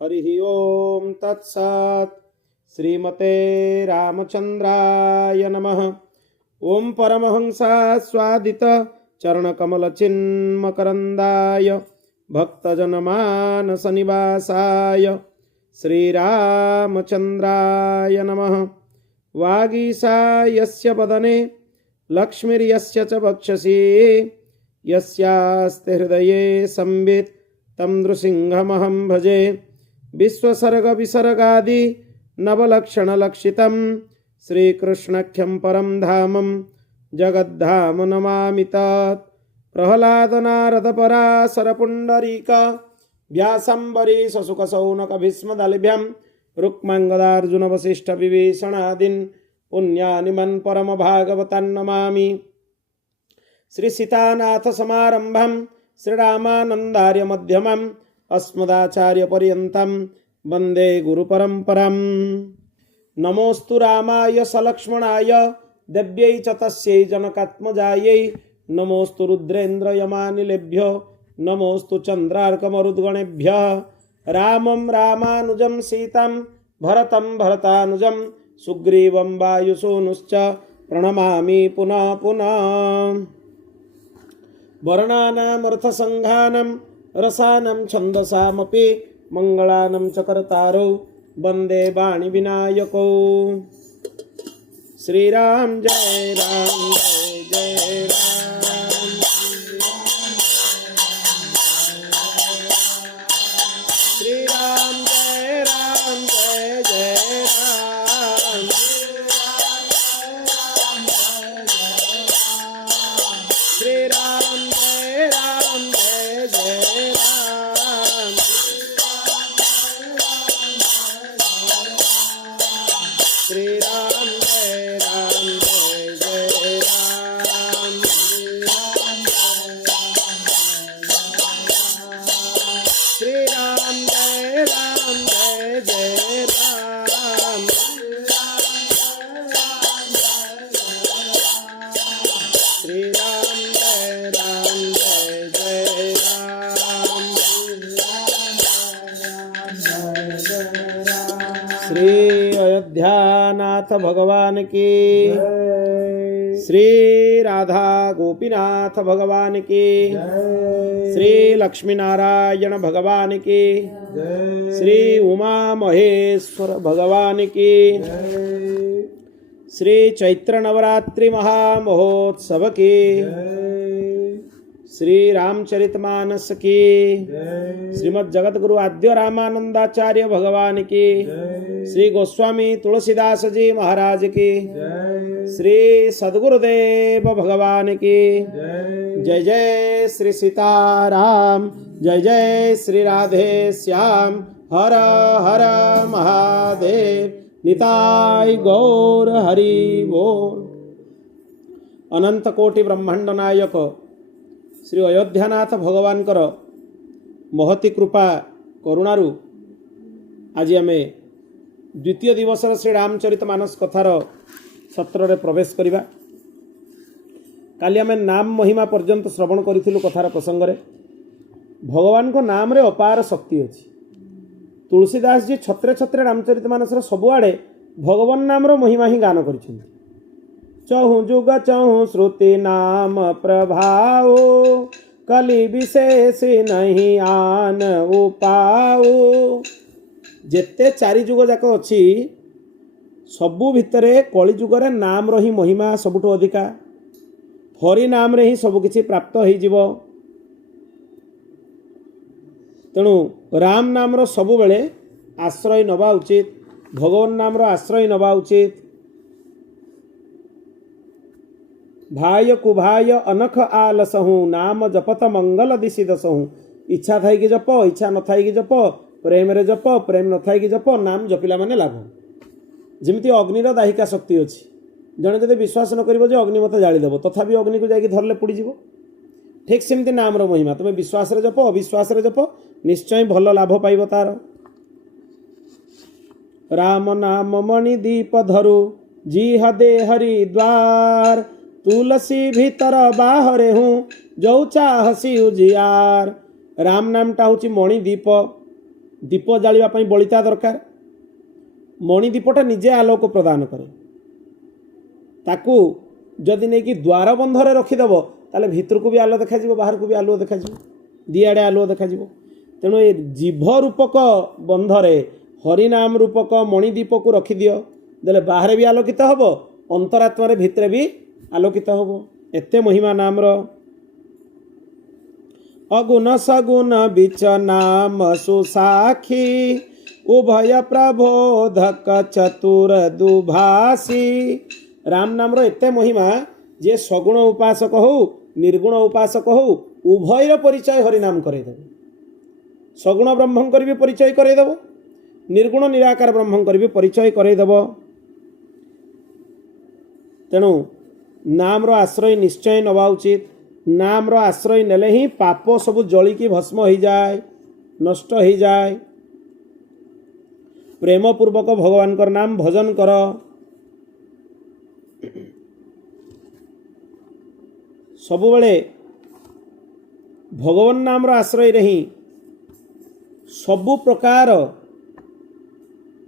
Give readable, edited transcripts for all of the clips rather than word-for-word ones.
हरि ओम तत्सत्। श्रीमते रामचंद्राय नमः। ओम परमहंसा स्वादित चरणकमल चिन्मकरंदाय भक्तजनमानस निवासाय श्रीरामचंद्राय नमः। वागीसा यस्य वदने लक्ष्मीर्यस्य च वक्षसि यस्यास्ते हृदये संवित् तं नृसिंहमहं भजे। विश्वसर्ग विसर्गादि नवलक्षणलक्षितं श्रीकृष्णख्यं परं धामं जगद्धाम नमामि तत्। प्रह्लाद नारद पराशर पुण्डरीक व्यासंबरीश शुकशौनक भीष्मदलभ्यं रुक्माङ्गदार्जुन वसिष्ठ विभीषणादीन् पुण्यानिमन् परम भागवतान् नमामि। श्री सीतानाथ समारंभं श्रीरामानन्दार्य मध्यमम् अस्मदाचार्य पर्यन्तं वन्दे गुरुपरम्पराम्। नमोस्तु रामाय सलक्ष्मणाय देव्यै च तस्यै जनकात्मजायै नमोस्तु रुद्रेन्द्र यमानिलेभ्यो नमोस्तु चन्द्रार्कमरुद्गणेभ्यः। रामं रामानुजं सीतां भरतं भरतानुजं सुग्रीवं वायुसूनुश्च प्रणमामि पुनः पुनः। वर्णानामर्थसङ्घानं रसानं छन्दसामपि मङ्गलानं च कर्तारौ वन्दे वाणिविनायकौ। श्रीराम जय राम जय जय राम। श्रीराम जय राम जय जय राम। श्रीराम जय राम जय जय राम। श्रीराम जय राम जय जय राम। श्रीराम जय राम जय जय राम। श्रीराम जय राम जय जय राम। श्री अयोध्यानाथ भगवान की, श्री राधा गोपीनाथ भगवान की, श्री लक्ष्मी नारायण भगवान की, श्री उमा महेश्वर भगवान की, श्री चैत्र नवरात्रि महामहोत्सव की, श्री रामचरितमानस की, श्रीमद् जगतगुरु आद्य रामानंदाचार्य भगवान की, श्री गोस्वामी तुलसीदास जी महाराज की, श्री सद्गुरुदेव भगवान की जय जय। श्री सीताराम जय जय। श्री राधे श्याम हर हर महादेव। निताय गौर हरि बोल। अनंत कोटि ब्रह्मांड नायक श्री अयोध्यानाथ भगवानकर महती कृपा करुणारू आज आम द्वितीय दिवस श्री रामचरितमानस कथार सत्र प्रवेश करिबा। काली आम नाम महिमा पर्यंत श्रवण करूँ कथार प्रसंग रे। भगवान को नाम रे अपार शक्ति अच्छी। तुलसीदास जी छत्रे छत्रे रामचरितमानस सबुआड़े भगवान नाम रो महिमा ही गान करिसेंति। चहु जुग चहु श्रुति नाम प्रभाओ कलि विशेष नहीं आन उपाओ। जेते चारि जुग जाक अच्छी सबु भितरे कली जुगरे नाम रो ही महिमा सबुठु अधिका। हरि नाम रे ही सबु किछि प्राप्त हो जिवो। तेणु राम नाम रो सबु बेले आश्रय नवा उचित। भगवान नाम रो आश्रय नवा उचित। भाय कुभाय अनख आलसहु नाम जपत मंगल दिशि दसहु। इच्छा थाई कि जप, इच्छा न थाई कि जप, प्रेम रे जप, प्रेम न थाई कि जप, नाम जपिला माने लाभ। जमिति अग्निर दाहिका शक्ति अछि। जणे जदि विश्वास न करिवो जे अग्नि मते जाळी देबो तथापि अग्नि को जाई धरले पुड़ी जीवो। ठीक सेमति नाम रो महिमा तुमे विश्वास रे जप, अविश्वास रे जप, निश्चय भल लाभ पाइबो तार। राम नाम मणि दीप धरु जीह दे हरि द्वार। तुलसी भीतर बाहरे हूँ जो चाहसी उजियार। राम नामटा हूँ मणिदीप दीप जालिबा पई बलिता दरकार। मणि दीपटा निजे आलोक प्रदान करे। ताकू जदि नहीं कि द्वार बंधरे रखीदेव ताले भितर को भी आलो देखा बाहर को भी आलुओ देखा दिआड़े आलुओ देखा। तेणु ये जीभ रूपक बंधरे हरिनाम रूपक मणिदीप को रखिदियो देले बाहर भी आलोकित हम अंतरात्मा भितर भी आलोकित हम। एते महिमा नाम रो। अगुण सगुण बिच नाम सुसाखी उभय प्रबोधक चतुर दुभासी। राम नाम रो एते महिमा जे सगुण उपासक हो निर्गुण उपासक हो उभयर परिचय हरिनाम करदेव। सगुण ब्रह्मंकर भी परिचय करदेव निर्गुण निराकार ब्रह्मंकर भी परिचय करदेव। तेणु नाम रो आश्रय निश्चय नवा उचित। नाम रो आश्रय नेले ही पाप सब जलिकी भस्म हो जाए नष्ट हो जाए। प्रेम पूर्वक भगवान कर नाम भजन कर। सबुबले भगवान नाम रो आश्रय रही सबु प्रकार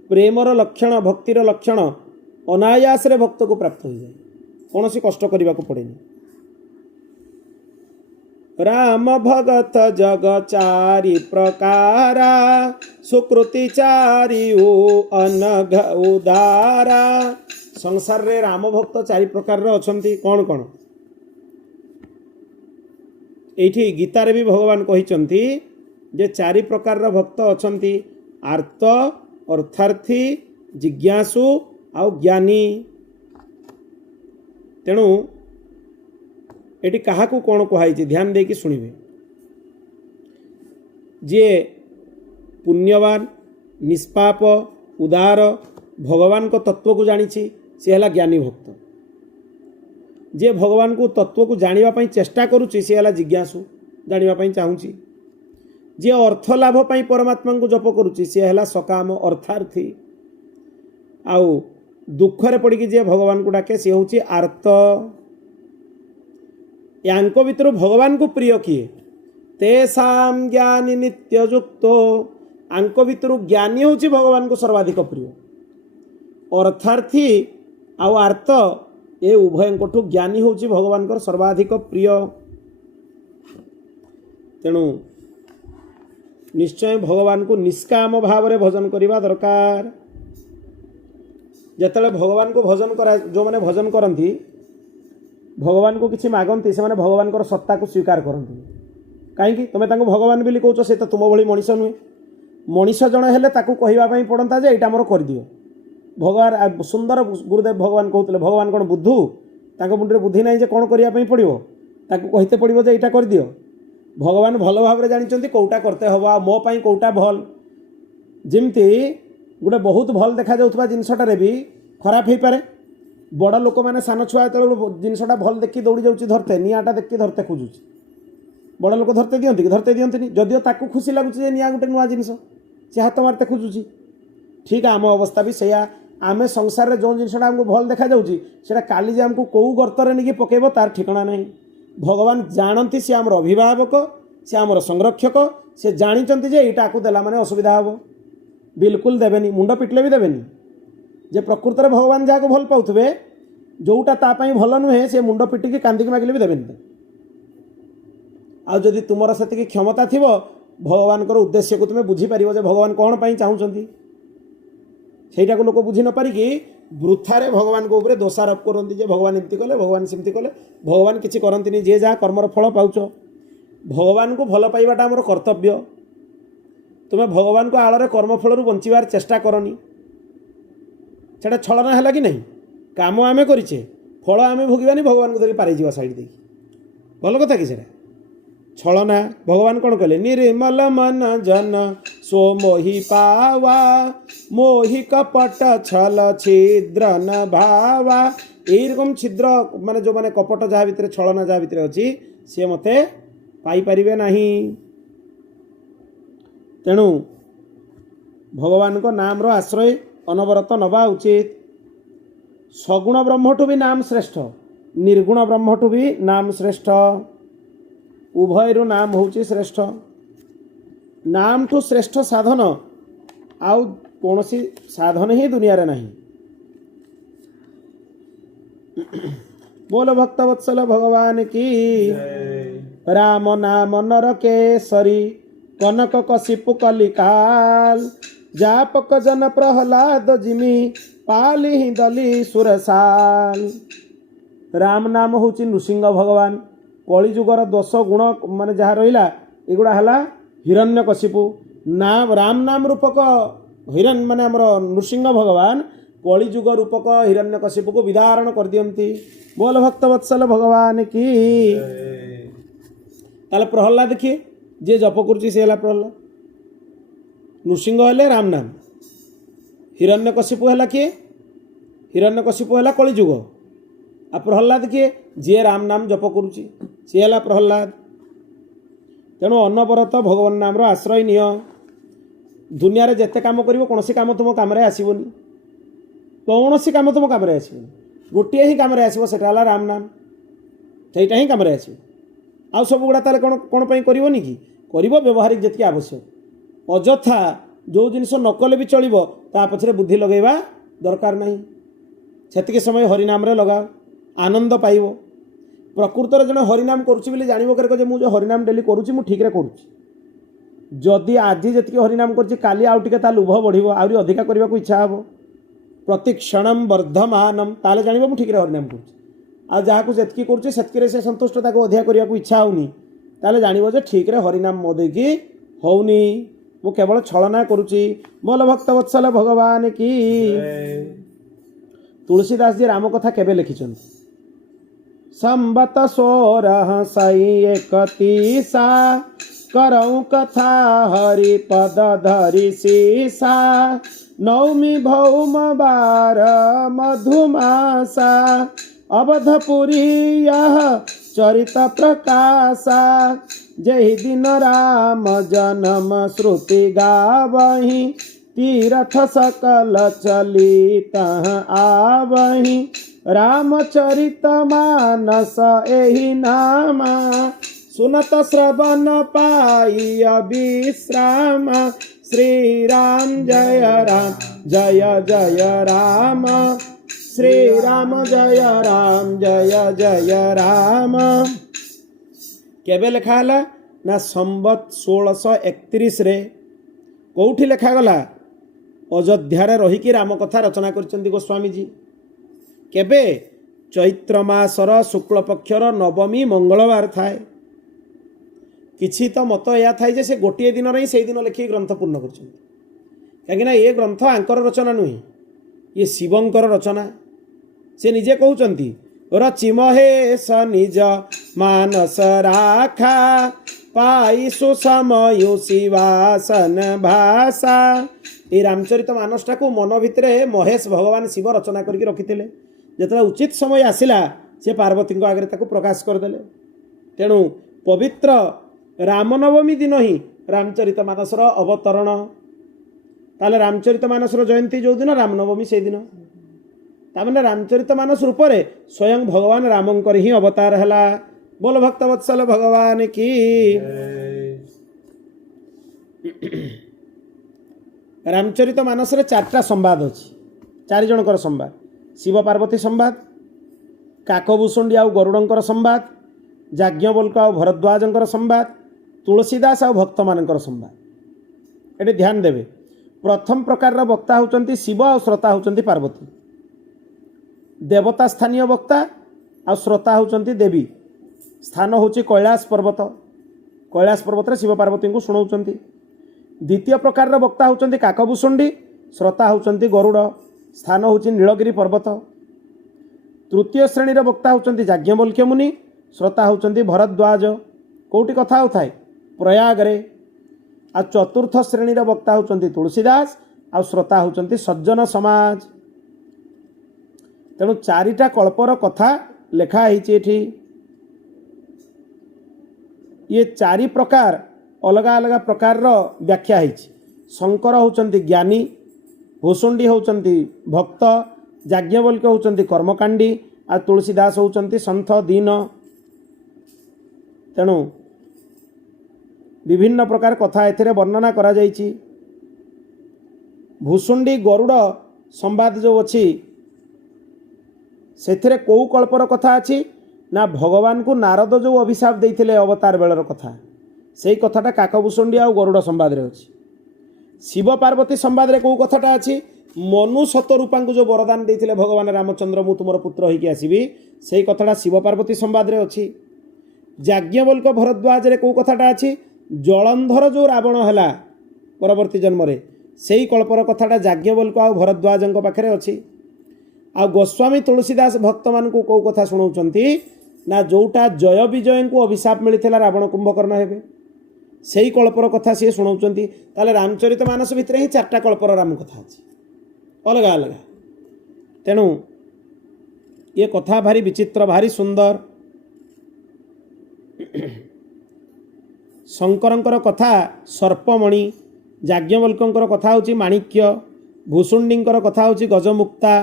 प्रेमर लक्षण भक्तिर लक्षण अनायास रे भक्त को प्राप्त हो जाए। कौन सी कष्ट करने को पड़ेनी। राम भगत जग चारि प्रकारा सुकृति चारि अनघ उदारा। संसार रे राम भक्त चारि प्रकार अछंती। कौन कौन एठी गीता रे भी भगवान कहिचंती जे चारि प्रकार भक्त अछंती आर्त अर्थार्थी जिज्ञासु आउ ज्ञानी। तेणु एटी कहा को कौन कहुई ध्यान देकी शुणिबे। जे पुण्यवान निष्पाप उदार भगवान को तत्व को जानी सी है ज्ञानी भक्त। जे भगवान को तत्व को जानिबा चेष्टा करुच्ची सी है जिज्ञासु जानिबा चाहूँगी। जे अर्थ लाभ पाई परमात्मा को जप करुच्ची सी है सकाम अर्थार्थी। आउ दुखरे पड़ी जे भगवान को डाके सी हूँ आर्त। यांक भितर भगवान को प्रिय किए तेषां ज्ञानी नित्ययुक्तो। आंक भितर ज्ञानी हूँ भगवान को सर्वाधिक प्रिय। अर्थार्थी आउ आर्त ए उभयंकठू ज्ञानी हूँ भगवान को सर्वाधिक प्रिय। तेणु निश्चय भगवान को निष्काम भाव में भजन करने दरकार। जिते भगवान को भजन करा जो मैंने भजन करती भगवान को किसी मागंती से भगवान को सत्ता को स्वीकार करती। कहीं तुम्हें भगवान बोली कौच से तो तुम भली मनीष नुहे। मनीष जड़े हेले कहवाई पड़ता जे यहाँ मोर कर दियो। भगवान सुंदर गुरुदेव भगवान कहते भगवान कौन बुद्धू तांको मुंडे बुद्धि ना कौन करने पड़ो कहते पड़ो जे यहाँ कर दियो। भगवान भल भाव जानी कौटा करते हम आ मो पाई कौटा भल। जमती गोटे बहुत भल देखा जाउथबा जिनसटारे भी खराब हो पारे। बड़ लोक मैंने सान छुआ जो जिनसटा भल देखी दौड़ी जाऊँगी धरते निआँटा देखी धरते खोजुची। बड़ लोक धरते दियंती कि धरते दियंती जदिओ ताकू खुशी लगुच निआँ गोटे नुआ जिनस से हाथ मारते खोजुची। ठीक आम अवस्था भी सैया। आम संसार में जो जिनसा आमको भल देखा जाऊँगी काली जे आमको कौ गर्तर नहीं पकेब तार ठिकाना नहीं। भगवान जानती सी आमर अभिभावक सी आमर संरक्षक से जानते जे यहाँ को देला माने असुविधा हम बिल्कुल देवेनी मुंड पिटले भी देवेनी। जे प्रकृत में भगवान जहाँ को भल पाउथे जोटा तापाई भल नुहे से मुंड पिटिकी कांदिकी मागिले भी देवेनी। आदि तुमर से क्षमता थी भगवान उद्देश्य को तुम्हें बुझीपार भगवान कौन पाई चाहूँगी ସେଇଟା को लोक बुझी न पारिकी वृथारे भगवान को ऊपर दोषारोप करती जे भगवान एमती कले भगवान सेमती कले। भगवान किसी करती जे जहाँ कर्मर फल पाउच भगवान को भल पाइबाटा आमर कर्तव्य। तुम्हें भगवान को आଳରେ कर्मफल बंचार चेष्टा करनी से छलना है कि नहीं। काम आम करे फल आम भोगवानी भगवान को धरी पारे जा साइड दे भल कथा कि छलना। भगवान कौन कहले निर्मल मन जन सो मोहि पावा मोहि कपट छल छिद्र न भावा। यही रकम छिद्र माने जो माने कपट जहाँ भितर छलना जहाँ भितर अच्छी सी मते पाई परिबे नहीं। तेणु भगवान को नाम रो आश्रय अनवरत नवा उचित। सगुण ब्रह्मठू भी नाम श्रेष्ठ निर्गुण ब्रह्मठू भी नाम श्रेष्ठ उभयरु नाम होची श्रेष्ठ। नाम ठू श्रेष्ठ साधन आउ कौन सी साधन ही दुनिया रे नहीं। बोलो भक्तवत्सल भगवान की। राम नाम नरकेसरी कनक कशिपु कलिकाल जापक जन प्रहलाद जिमि पाली ही दली सुरसाल। राम नाम हूँ नृसिंह भगवान कलिजुगर दोष गुण मान जहाँ रहा एगुड़ा है हिरण्यकशिपु नाम राम नाम रूपक हिरण माने आमर नृसिंह भगवान कलिजुग रूपक हिरण्यकशिपु को विदारण कर दियंती। बोल भक्तवत्सल भगवान की। ताले प्रहलाद देखिए जे जप करुच्ची से प्रहलाद नृसिंह हेले राम नाम हिरण्यकशिपु है किए हिरण्यकशिपु है कलिजुग आ प्रहलाद किए जे राम नाम जप करुच्ची सी है प्रहलाद। तेणु अनवरत भगवान नाम आश्रय निय दुनिया रे जेते काम करिवो कोनोसी काम तुम काम रे आसीबोनी कौनसी काम तुम काम आसबनी गोटे ही काम आसो सेटा राम नाम सेटा ही काम आसो आउ सब गुड़ा ताले कौन कौन पर करनी कि कर व्यवहारिक जी आवश्यक अजथा जो जिनस न कले भी चलो ता पछरे बुद्धि लगेवा दरकार नहीं सेतिके समय हरिनाम रे लगाओ आनंद पाइब प्रकृत रे जने हरिनाम करुछि बोली जानिबो करे जे मु जो हरिनाम डेली करुछि मु ठीक रे करुछि जदि आज जी हरिनाम करुछि काली आउ टिके ता लोभ बढ़िबो आउरी अधिका करबा को इच्छा हबो प्रति क्षणम वर्धमानम ताले जानिबो मु ठीक रे हरिनाम करुछि आ जहा को जेतकी करुछि सेतकी रे से संतुष्ट ताको अधिका करबा को इच्छा होउनी ताले जानिबो जे ठीक रे हरिनाम मो देकी होउनी मु केवल छलना करुछि। बोल भक्तवत्सल भगवान की। तुलसीदास जी राम कथा केबे लिखिछन संबत 1631 करऊँ कथा हरि पद धरि सीसा नौमी भौम 12 मधुमासा अवधपुरी यह चरित प्रकाशा जहि दिन राम जन्म श्रुति गावहीं तीरथ सकल चली तह आवहीं रामचरित मानस एहि नामा सुनत श्रवण पाई विश्राम श्री राम जय जय राम श्री राम जय जय राम। केबे लिखा है ना संबत 1631 रे कौठी लिखा गला अयोध्या रे रही राम कथा रचना करचंदी गोस्वामी जी केबे चैत्र मासर शुक्ल पक्षर नवमी मंगलवार थाए किछि तो मत या थाए जे से गोटे दिन रही से दिन लिखि ग्रंथ पूर्ण करचंदी कहीं ये ग्रंथ आंकर रचना नुहे ये शिवंकर रचना से निजे कहउचंती रचि महेश निज मानस राखा पाई सुसमयु शिवासन भाषा ये रामचरित मानसटा को मन भितर महेश भगवान शिव रचना करके रखिथिले जेतला उचित समय आसिला से पार्वती को आगे ताको प्रकाश करदेले तेणु पवित्र रामनवमी दिन ही रामचरित मानसर अवतरण ताले रामचरित मानसर जयंती जो दिन रामनवमी से दिन तामने रामचरित मानस रूप में स्वयं भगवान रामंकर ही अवतार है। बोल भक्तवत्सल भगवान की। रामचरित मानस रे 4टा संवाद अच्छी 4 जनकर संवाद शिव पार्वती संवाद काकभूषुंडी आउ गरुड़ंकर संवाद याज्ञवल्क आउ भरद्वाजंकर संवाद तुलसीदास आउ भक्त मानकर संवाद। एटी ध्यान देवे प्रथम प्रकार वक्ता होचंती शिव आउ श्रोता होचंती पार्वती देवता स्थानीय वक्ता आ श्रोता होचंती देवी स्थान होची कैलाश पर्वत रे शिव पार्वती को शुणाउचंती। द्वितीय प्रकार वक्ता होचंती काकभूषुंडी श्रोता होचंती गरुड़ स्थान होची नीलगिरी पर्वत। तृतीय श्रेणी वक्ता होचंती याज्ञवल्क्य मुनि श्रोता होचंती भरद्वाज कोठी कथा होथाय प्रयाग रे। आ चतुर्थ श्रेणी वक्ता होचंती तुलसीदास आ श्रोता होचंती सज्जन समाज। तेणु 4टा कल्पर कथा लेखा है ये 4 प्रकार अलग अलग प्रकार व्याख्या है। शंकर होचंती ज्ञानी भूषुंडी होचंती भक्त याज्ञवल्क्य होचंती कर्मकांडी आ तुलसीदास होचंती संत दीन। तेणु विभिन्न प्रकार कथा एथिरे वर्णना करा जाइछि। भूसुंडी गरुड़ संवाद जो अच्छी से कौ कल्पर कथा अच्छी ना भगवान को नारद जो अभिशाप देते अवतार बेलर कथा से कथाटा काकभूषुंडी आ गरुड़ संवाद रे अच्छी। शिव पार्वती संवाद रे कौ कथाटा अच्छी मनु शतरूपा को जो वरदान देते भगवान रामचंद्र मु तुमर पुत्र होइकी आसीबी से कथाटा शिव पार्वती संवाद रे अच्छी। याज्ञवल्क भरद्वाज रे कौ कथाटा अच्छी जलंधर जो रावण है परवर्ती जन्म रे से कल्पर कथाटा याज्ञवल्क आ भरद्वाज पाखे अच्छी। आ गोस्वामी तुलसीदास भक्त मान को कौ कथा शुणाउछंती ना जोटा जय विजय को अभिशाप मिलता रावण कुंभकर्ण हेबे से कल्पर कथा सी शुणाउछंती। ताले रामचरित मानस भितर ही 4टा कल्पर राम कथा अच्छी अलग अलग। तेणु ये कथा भारी विचित्र भारी सुंदर। शंकरंकर कथा सर्पमणि, याज्ञवल्कंकर कथा होची माणिक्य, भूसुंडींकर कथा होची गजमुक्ता।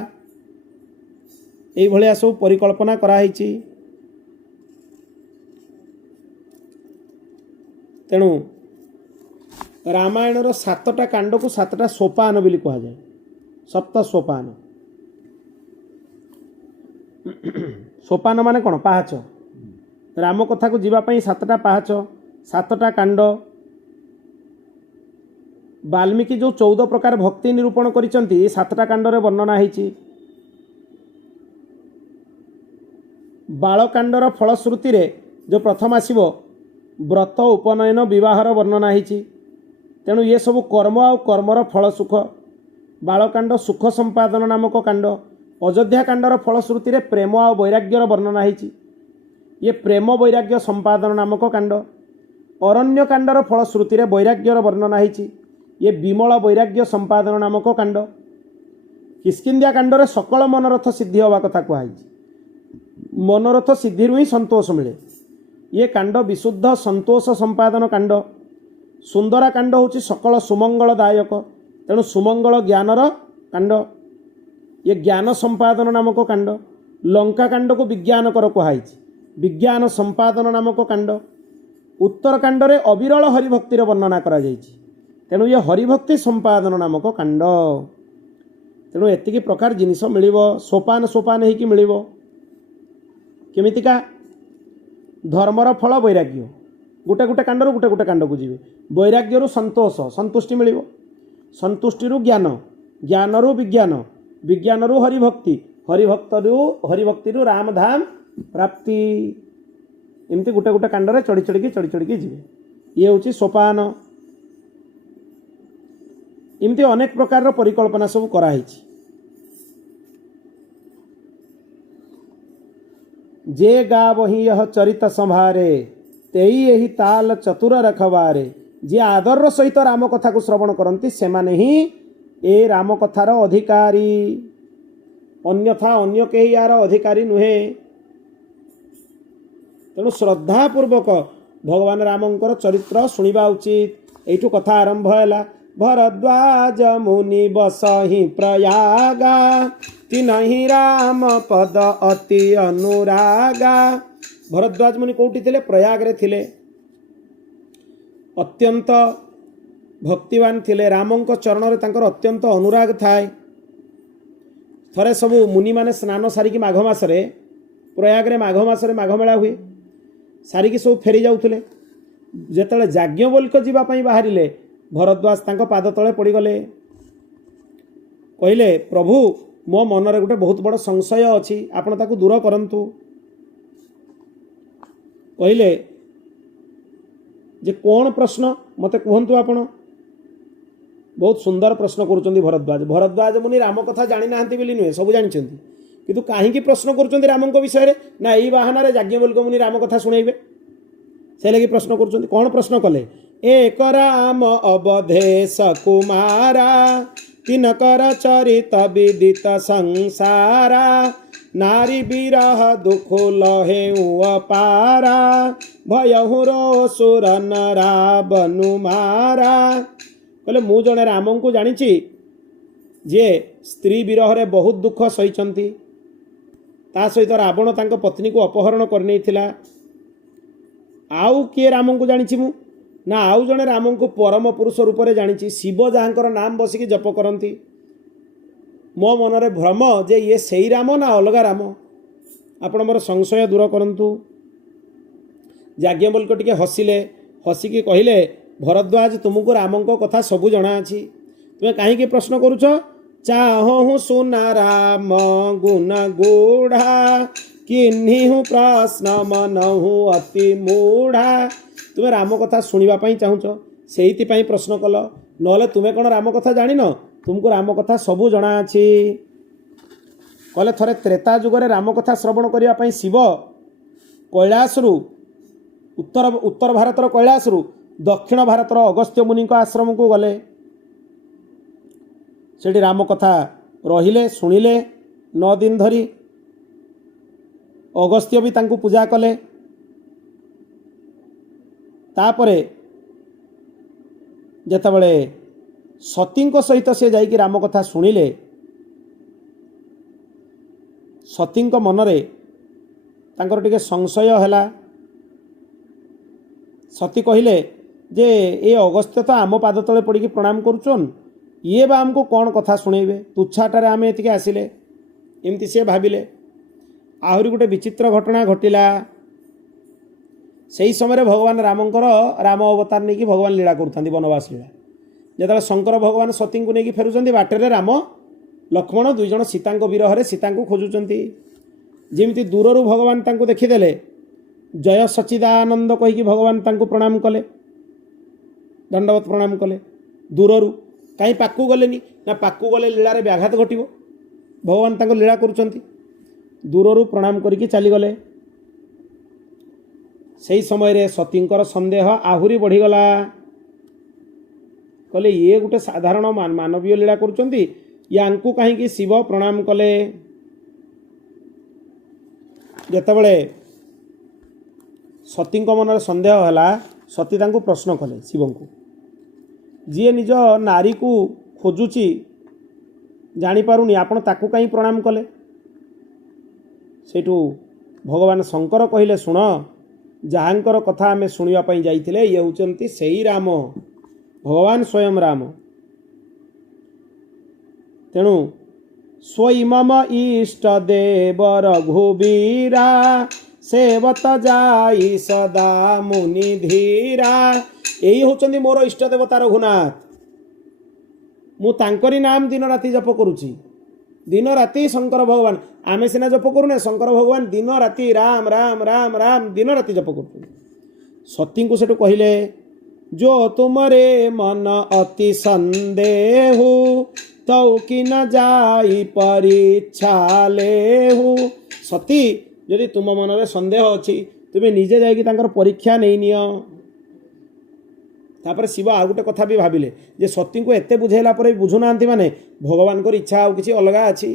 ये सब परिकल्पना कराई। तेणु रामायणर 7टा कांड को 7टा सोपान बोली कहा जाए। 7 सोपान। सोपान माने कौन पाहाच। राम कथा को जीवापाई 7टा पाहाच 7टा कांड। वाल्मीकि जो 14 प्रकार भक्ति निरूपण करिसंती 7टा कांडरे वर्णना होईछि। बालकांडर फलश्रुति रे जो प्रथम आसीबो व्रत उपनयन विवाहर वर्णना होईछि। तेणु ये सब कर्म आ कर्मर फल सुख। बालकांड सुख संपादन नामक कांड। अयोध्या कांडर फलश्रुति रे प्रेम आ वैराग्यर वर्णना होईछि। ये प्रेम वैराग्य संपादन नामक कांड। अरण्य कांडर फलश्रुति रे वैराग्यर वर्णना होईछि। ये विमल वैराग्य संपादन नामक कांड। किष्किंध्या कांडरे सकल मनोरथ सिद्धि होवा कथा कहुछि। मनोरथ सिद्धि ही संतोष मिले। ये कांड विशुद्ध संतोष संपादन कांड। सुंदरा कांड होची सकल सुमंगलदायक। तेणु सुमंगल ज्ञानर कांड। ये ज्ञान संपादन नामक कांड। लंका कांड को विज्ञान कर कहुछि। विज्ञान संपादन नामक कांड। उत्तर कांडरे अविरल हरिभक्तिर वर्णना करा जाइछि। तेणु ये हरिभक्ति संपादन नामक कांड। तेणु एतिकी प्रकार जिनिस मिलिबो। सोपान सोपान हेकि मिलिबो। केमितिका धर्मर फल वैराग्य। गोटे गोटे कांडर गोटे गोटे कांड को जीवे। वैराग्यरु संतोष संतुष्टि मिलिबो। संतुष्टिरु ज्ञान, ज्ञानरु विज्ञान, विज्ञानरु हरिभक्ति, हरिभक्तिरु रामधाम प्राप्ति। एमती गोटे गोटे कांडरे चढ़ी चढ़ी जीवे। ये होची सोपान। एमती अनेक प्रकार परिकल्पना सब कराई। जे गावही यह चरित संभारे तेई यही ताल चतुर रखवारे। जे आदर सहित राम कथा को श्रवण करती से माने ही ए राम कथार अधिकारी। अन्यथा अन्य केही यार अधिकारी नुहे। तेणु श्रद्धापूर्वक भगवान रामंकर चरित्र शुणा उचित। एठू कथा आरंभ है। भरद्वाज मुनि बसहि प्रयागा तिनहि राम पद अति अनुरागा। भरद्वाज मुनि कोठी थिले? प्रयाग रे थिले। अत्यंत भक्तिवान थिले। रामंक चरण रे तांकर अत्यंत अनुराग थाए। थरे सबु मुनि माने स्नान सारिकी माघ मासरे प्रयाग रे माघ मासरे माघ मेला हुए सारिकी सब फेरी जाउथले। जेतले याज्ञवल्क जीवा पई बाहरिले भरद्वाज तांको पाद तले पड़ीगले। कहले प्रभु मो मनरे गोटे बहुत बड़ संशय अछि आपण ताकू दूर करंतु। कहले जे कौन प्रश्न मते कहंतु आपण। बहुत सुंदर प्रश्न करुचंदी भरद्वाज। भरद्वाज मुनि राम कथा जानि नाहंती बोली नुहे सब जानिचंती किंतु काहेकि प्रश्न करुचंदी रामंक विषय रे ना एई बाहाना रे याज्ञवल्क मुनि राम कथा सुनाइबे से लगी प्रश्न करुचंदी। कौन प्रश्न कले? एक राम अवधेश कुमारा तिनकर चरित विदित संसारा नारी विरह दुख लहे अपारा भयहुरो सुर नरावनु मारा। कहले मु जने राम को जानी जे स्त्री विरह रे बहुत दुख सहीचंती। ता सहित रावण तांको पत्नी को अपहरण करने थिला। आउ किए राम को जानी मु ना आउ जड़े राम को परम पुरुष रूप से जानी शिव जहाँकर नाम बसिकी जप करती मो मनरे भ्रम जे ये सही राम ना अलगा राम आपण मोर संशय दूर करंतु। याज्ञवल्क्य टिके हसिले हसिकी कहले भरद्वाज तुमको राम को कथा सबू जना अछि तुम्हें कहीं प्रश्न करुच चाहूँ सुना राम गुण गूढ़ा किन्हीं प्रश्न मनहु अति मूढ़ा तुम्हें राम कथा शुणापी चाहूच से प्रश्न कल ना तुम्हें कौन राम कथा जान तुमको राम कथा सबू जना अछि कहले थरे त्रेता जुगरे राम कथा श्रवण करने शिव कैलासरू उत्तर भारतर कैलासरू दक्षिण भारतर अगस्त्य मुनि आश्रम को गले सेठी राम कथा रहिले शुणिले 9 दिन धरी अगस्त्य भी तांको पूजा कले तापरे जेतबेले सती सहित से जाइकी राम कथा शुणिले सती मनरे तांकर टिके संशय हैला सती कहले जे ए अगस्त्य तो आम पाद तले पड़ी प्रणाम करुचन ये बा आमको कौन कथा शुणेबे तुच्छाटारे आम एतिके आसिले एमती से भाविले आहरी गोटे विचित्र घटना घटिला से समय भगवान रामंकर राम अवतार नहीं कि भगवान लीला करुँच वनवास लीला जो शंकर भगवान सती को लेकिन फेरुंच बाटर राम लक्ष्मण दुई जन सीता विरह सीता को खोजुंट जमी दूर भगवान तांको देखीदेले जय सच्चिदानंद कहीकि भगवान तांको प्रणाम कले दंडवत प्रणाम कले दूररू कहीं पाकू गलेनी ना पाकू गले लीलार व्याघात घटो भगवान तांको लीला करुँच दूररू प्रणाम करके चलीगले से समय सतींकर संदेह आहुरी बढ़ीगला कहले ये गोटे साधारण मानवीय लीला करुँच यांकु कहीं शिव प्रणाम कले जेतबेले सती मन संदेह है सती तांको प्रश्न कले शिव को जी निज नारी को खोजुची जानीपारुनी आपण ताकू कहीं प्रणाम कले सेठू भगवान शंकर कहले शुण जहाँकर कथा आम शुणापी जाइए ये होचंती सही राम भगवान स्वयं राम तेणु स्वयं इष्ट देव रघुबीरा सेवत जाई सदा मुनि धीरा यही होचंती मोर इष्ट देवता रघुनाथ मु तांकरी नाम दिन राति जप करुची दिन राति शंकर भगवान आम सीना जप करूने शंकर भगवान दिन राति राम राम राम राम दिन राति जप कर सती को सेठू कहले जो तुमरे मन अति संदेह तौ कि न जाई परीक्षा लेहु सती यदि तुम मन में संदेह अच्छी तुम्हें निजे जाइए परीक्षा नहीं नियो तापर शिव आ गोटे कथा भी भाविले जे सती को एत बुझेला पर बुझुना माने भगवान इच्छा आ कि अलग अच्छी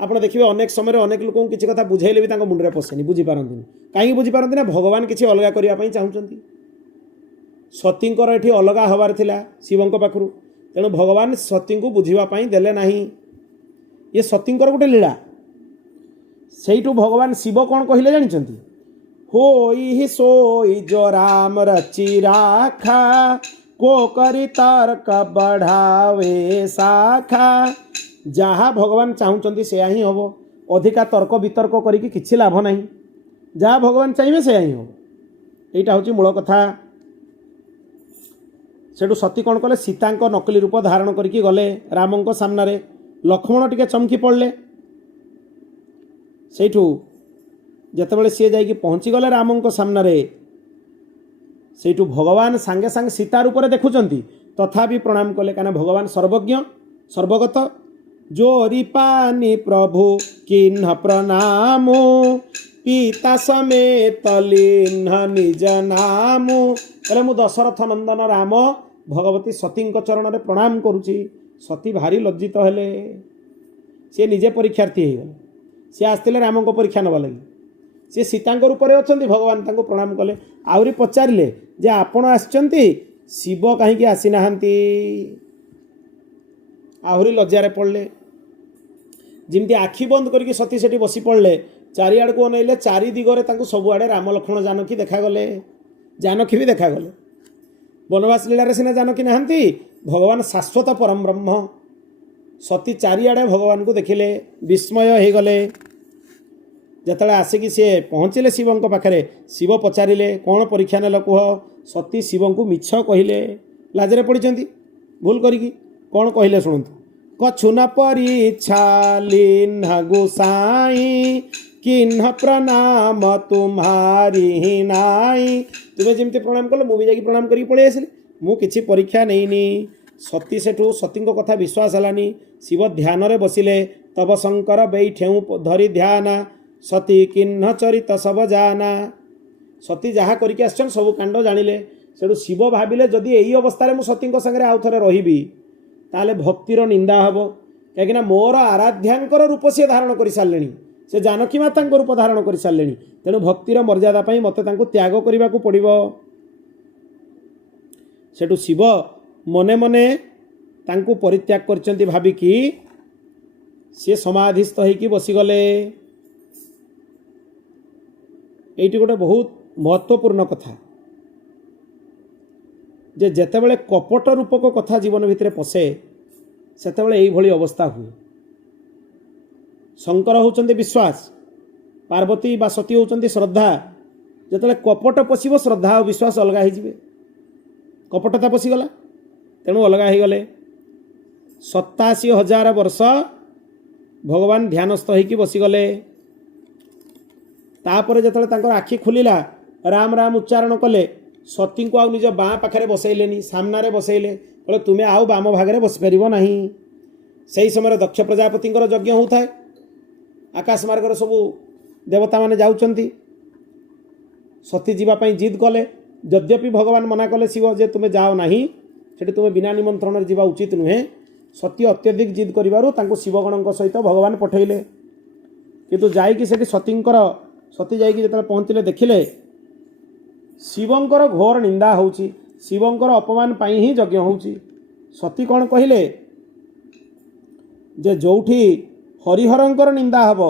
आपड़ देखिए अनेक समय अनेक लोक किसी कथा बुझेले भी मुंडे पशेनि बुझीपारती कहीं बुझीपारती ना भगवान किसी अलग करने चाहते सतींकर ये अलग हबार थिला शिवों पाखु तेणु भगवान सती को बुझापी देले नहीं ये सतींकर गोटे लीला सेठू भगवान शिव कौन कहले जानी होई सोई जो राम रची राखा को करी तर्क बढ़ावे शाखा जहाँ भगवान चाहूँगी से ही हम अधिका तर्क वितर्क करी किसी लाभ नहीं जहाँ भगवान चाहिए से ही हम यहाँ हूँ मूल कथा सेठू सती कौन कले सीता नकली रूप धारण करके गले रामों सामने लक्ष्मण टिके चमकी पड़े सेठू जितेबाला सी जा पहुँची गले रामों सामने सेठू भगवान सांगे सांगे सीता रूप से देखुंट तथापि प्रणाम कले कहीं भगवान सर्वज्ञ सर्वगत जोरी पानी प्रभु किन्ह प्रणाम पिता समेत लिन्ह निज नाम कहले मु दशरथ नंदन राम भगवती सती चरण में प्रणाम करुच्ची सती भारी लज्जित हेले सी निजे परीक्षार्थी हो सी आसते राम को परीक्षा नवा लगी सी सीता रूप में अच्छा भगवान तांको प्रणाम कले आहरी पचारे जे आपण आसचंती शिव कहीं आसी नाहांती आहरी लज्जारे पड़े जमी आखि बंद करके सती सेठी बसी पड़े चारिआड़ को अनैले चारि दिगरे सबुआड़े राम लक्ष्मण जानकी देखागले जानकी भी देखागले बनवास लीला सिना जानकी नहांती भगवान शाश्वत परम ब्रह्म। सती चारिआडे भगवान को देखिले विस्मय हो गले। जतले आसिकी सी पहुँचले शिव पाखे शिव पचारे कौन परीक्षा नेल कह। सती शिव को मिछ कहले लाजरे पड़ती भूल करी कौन कहले शुणु। कछुन परीक्षा लीन्ह गोसाई किन्ह प्रणाम तुम्हारी नाई। तुम्हें जमी प्रणाम कल मुझे जा प्रणाम करी पलि आसली मुझे परीक्षा नहीं। सती सेठू सती कथा विश्वास हलानी। शिव ध्यान रे बसिले तब शंकर बैठेऊ धरी ध्यान सती किन्ह चरित सब जाना। सती जहाँ करके आसन सब कांड जानिले। सेठू शिव भाविले जदि यही अवस्था मु सती संगे आउ थे रही ताले भक्तिर निंदा हम कहीं मोर आराध्यांकर रूप सी धारण कर सारे से जानकी माता रूप धारण कर सारे। तेणु भक्तिर मर्यादा मत त्याग करने को पड़ो। सेठू शिव मने मने तांको परित्याग करचंती भाविकी सी समाधिस्थ होइकी बसीगले। एइटी गोटे बहुत महत्वपूर्ण कथा जे जेतेबेले कपट रूपक कथा जीवन भितर पशे सेतेबेले एई भली अवस्था हुए। शंकर होउचंती विश्वास, पार्वती बा सती होउचंती श्रद्धा। जेतेबेले कपट पशिब श्रद्धा और विश्वास अलगा हो जिवे। कपटता पशिगला तेणु अलगा हो गले। 87,000 वर्ष भगवान ध्यानस्थ होइकी बसीगले। तापर जेतेबेले तांकर आखि खुलिला राम राम उच्चारण कले सती को आउ निज बाँ पाखे बसैले सामने बसैले बोले तुम्हें आउ बाम भागे बसीपर ना। से समय दक्ष प्रजापति यज्ञ होता है। आकाश मार्ग सबू देवता माने जाउचंती। सती जीवाई जिद कले यद्यपि भगवान मना कले शिव जे तुम्हें जाओ ना से तुम्हें बिना निमंत्रण जावा उचित नुहे। सती अत्यधिक जिद कर शिवगण सहित भगवान पठेले किंतु जाइकी सेठी सती जाइकी जेतेबेले पहुँचले देखिले शिवंकर घोर निंदा होउची। शिवंकर अपमान पाई ही यज्ञ होउची। सती कौन कहले जे जोठी हरिहरंकर निंदा हब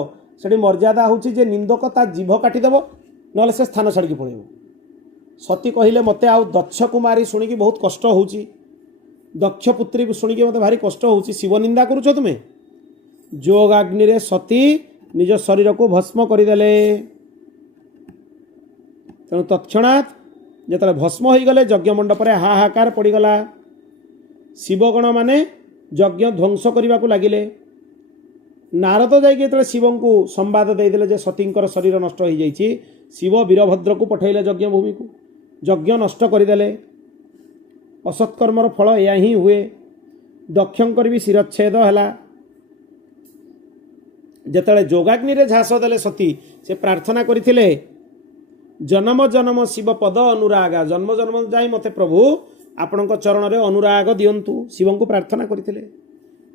सेठी मर्यादा होउची जे निंदक ता जीभ काटिदेव नले से स्थान छाड़ी पड़ेब। सती कहले मते आउ दक्ष कुमारी शुणिकी बहुत कष्ट होउची। दक्ष पुत्री शुणिकी मते भारी कष्ट होउची। शिव निंदा करूछ तुमे। जोगाग्नि रे सती निज शरीर को भस्म करदेले। तेणु तत्क्षणात् जिते भस्म हो गले यज्ञ मंडप रे हाहाकार पड़गला। शिवगण माने यज्ञ ध्वंस करने को लगिले। नारद जाइए शिव को संवाद देदेले जे सतींकर शरीर नष्ट हो जाइए। शिव वीरभद्र को पठेले यज्ञ भूमि को यज्ञ नष्ट करदेले। असत्कर्मर फल या ही हुए। दक्षंकर भी शिरच्छेद है। जेतले जोगाग्नि रे झास देले सती से प्रार्थना करथिले जन्म जन्म शिव पद अनुरागा। जन्म जन्म जाए मते प्रभु आपणक चरण रे अनुराग दियंतु शिव को प्रार्थना करथिले।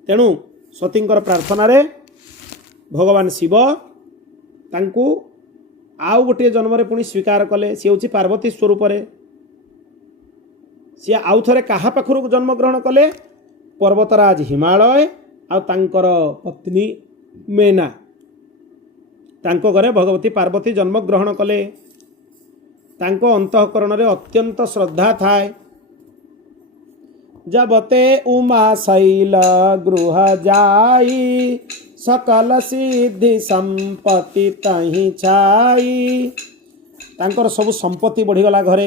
तेणु सतींकर प्रार्थना रे भगवान शिव तांकु आउ गोटे जन्म रे पुणी स्वीकार कले। सी होची पार्वती स्वरूप रे। सी आउ थरे काहा पाखरु जन्म ग्रहण कले पर्वतराज हिमालय आ तांकर पत्नी मेना। तांको घरे भगवती पार्वती जन्म ग्रहण कले। तांको अंतःकरण रे अत्यंत श्रद्धा थाए। जबते उमा शैल गृह जाई सकल सिद्धि संपत्ति तही छाई। तांकर सब संपत्ति बढ़ीगला घरे।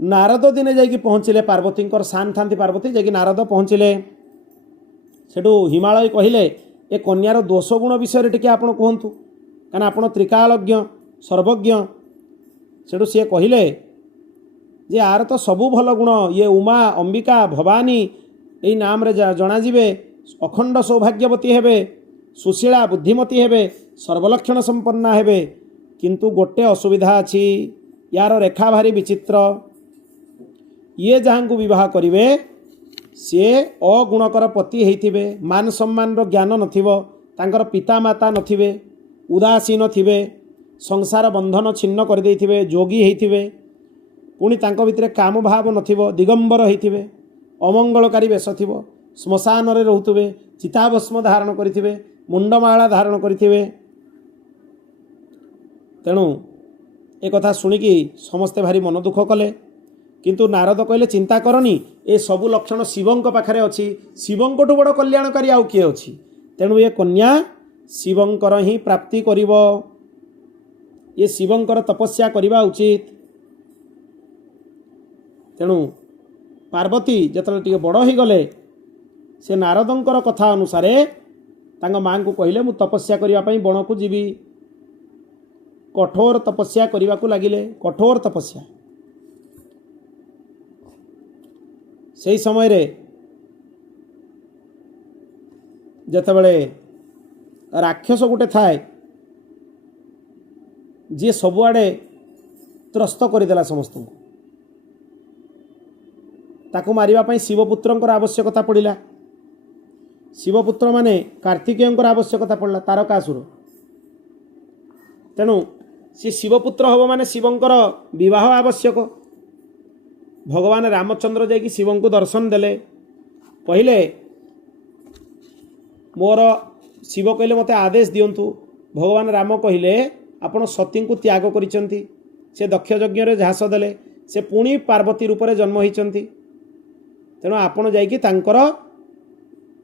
नारद दिने जाइकी पहुँचले पार्वती सान था पार्वती जाइकी नारद पहुँचले। सेठू हिमालय कहले ए कन्यार दोष गुण विषय टिके आपण कहतु कहीं आपण त्रिकालज्ञ सर्वज्ञ। सेठू सी कहले जे आर तो सबू भल गुण ये उमा अंबिका भवानी यही नाम रे जनाजिबे। अखंड सौभाग्यवती हेबे सुशीला बुद्धिमती हेबे सर्वलक्षण संपन्ना हेबे। किंतु गोटे असुविधा अछि यार रेखा भारी विचित्र। ये जहाँ को विवाह करिवे सी अगुणकर पति होइथिबे। मान सम्मान ज्ञान नथिबो। तांकर पिता माता नथिबे। उदासीन थिबे। संसार बंधन छिन्न कर देइथिबे। जोगी होइथिबे। पुणी तांको भितरे काम भाव नथिबो। दिगंबर होइथिबे। अमंगलकारी वेश थिबो। श्मशान रे रहुथिबे। चिताभस्म धारण करिथिबे। मुंडमाला धारण करिथिबे। तेणु एक कथा शुणिकी समस्ते भारी मन दुख कले। किंतु नारद कहले चिंता करनी ए सबु लक्षण शिवंक पाखरे अछि शिवंकटु बड़ कल्याणकारी आउ किए अछि तेणु ये कन्या शिवंकर ही प्राप्ति करिव ये शिवंकर तपस्या करिवा उचित तेणु पार्वती जतले टिके बड़ ही गले से नारदंकर कथा अनुसारे तांग मां को कहले मु तपस्या करिवा पई बण को जीवी कठोर तपस्या करिवा को लागिले कठोर तपस्या सेही समय रे जतबेले राक्षस गुटे थाए जी सबुआड़े त्रस्त करदेला समस्त ताकू मारिबा शिवपुत्रंकर आवश्यकता पड़ा शिवपुत्र माने कार्तिकेयंकर आवश्यकता पड़ा तारकासुर तेणु सी शिवपुत्र हम माने शिवंकर विवाह आवश्यक भगवान रामचंद्र जाकि शिवं को दर्शन देले कहले मोर शिव कहले मते आदेश दियंतु भगवान राम कहले आपण सती को त्याग करिसंती से दक्ष यज्ञ रे झास देले से पुणी पार्वती रूप में जन्म होइचंती तेणु आपण जाकि तांकर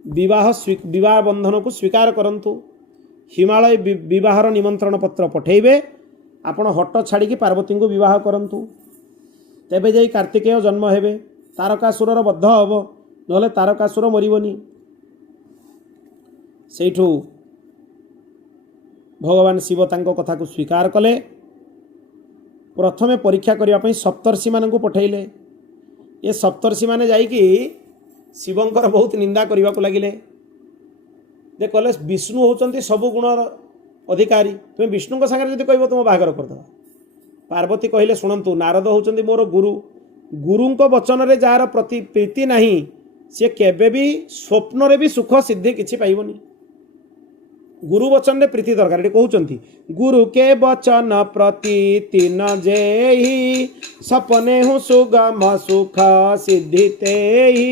विवाह बंधन को स्वीकार करंतु हिमालय विवाहर निमंत्रण पत्र पठेबे आपण हट छाड़ी पार्वती को विवाह करंतु तेबे जाई कार्तिकेय जन्म हेबे तारकासुरर बद्ध हब नले तारकासुर मरिबनी सेठू भगवान शिव तांको कथा को स्वीकार कले प्रथमे परीक्षा करने सप्तर्षि मानू पठेले ये सप्तर्षि माने जाइकी शिवंकर बहुत निंदा करने को लगिले जे कहले विष्णु होचंती सबु गुण अधिकारी तुम विष्णु सागर जब कह तुम बाहागर करदे पार्वती कहले शुणु नारद होचंती मोर गुरु गुरुंक वचन रे जार प्रति प्रीति नहीं सी केबे भी स्वप्न रे भी सुख सिद्धि किछि पाइबनी गुरु वचन रे प्रीति दरकार ये कहउचंती गुरु के वचन प्रति तीन जेहि सपने हूँ सुगम सुख सिद्धि तेहि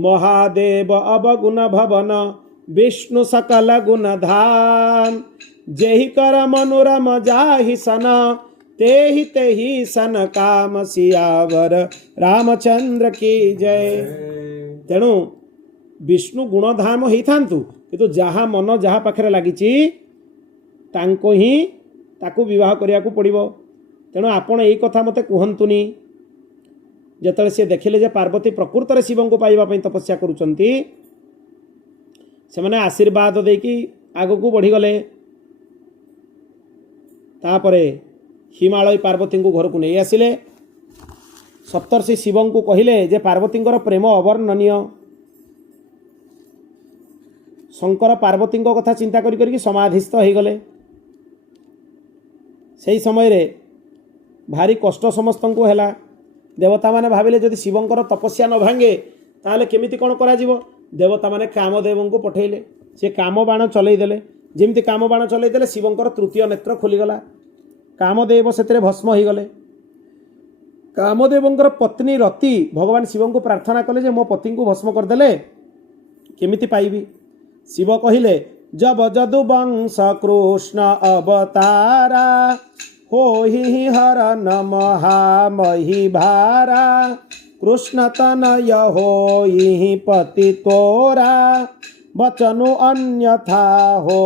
महादेव अवगुण भवन विष्णु सकल गुण धाम जेहि कर मनोरम जाहि सन तेहि सन काम सियावर रामचंद्र की जय तेणु विष्णु गुणधाम ही थांतु किंतु जहाँ मन जहाँ पाखरे लागिची तांको ही ताकू विवाह करिया को पड़िबो तेणु आपण एई कथा मते कहंतुनी जेतले से देखिले जे पार्वती प्रकृत रे शिवं को पाइबा पई तपस्या करूचंती से माने आशीर्वाद देकी आगो को बढ़ी गले तापरे हिमालय पार्वती को घर को नहीं आसिले सप्तर्षि शिवं को कहिले जे पार्वतींकर प्रेम अवर्णनीय शंकर पार्वती कथा चिंता करी समाधिस्थ हो गले से समय रे भारी कष्ट समस्त को हैला देवता माने भाविले जदि शिवंकर तपस्या न भांगे ताले केमिति कोन करा जीवो देवता माने कामदेव को पठेले से काम बाण चलई देले जेमिति काम बाण चलई देले शिवंकर तृतीय नेत्र खोलीगला कामदेव से भस्म हो गले कामदेवंकर पत्नी रति भगवान शिवं को प्रार्थना कले जे मो पति को भस्म करदेले केमिति पाइबी शिव कहिले जब जदु वंश कृष्ण अवतारा हो ही हर महामही भारा कृष्ण तनय हो पति तोरा बचनु अन्यथा हो